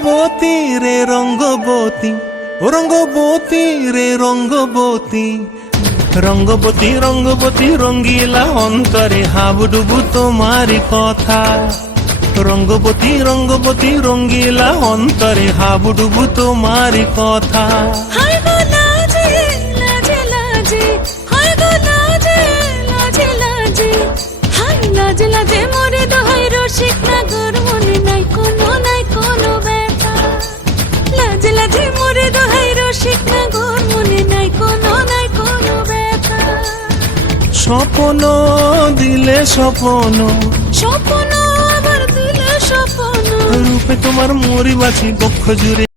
রঙ্গবতী রে রঙ্গবতী, ও রঙ্গবতী রে রঙ্গবতী, রঙ্গবতী রঙ্গবতী রঙ্গিলা অন্তরে হাবুডুবু তোমারি কথা। রঙ্গবতী রঙ্গবতী রঙ্গিলা অন্তরে হাবুডুবু তোমারি কথা। হায় গো লাজে লাজে লাজে, হায় গো লাজে লাজে লাজে, হায় লাজে লাজে মোরে দোহাই রসিক নাগর মনে নাই কোনো ব্যথা। লাজে লাজে মোরে দোহাই রসিক নাগর মনে নাই কোনো ব্যথা। স্বপ্ন দিলে স্বপ্ন, স্বপ্ন আবার দিলে স্বপ্ন, রূপে তোমার মরি বাছি বক্ষ জুড়ে।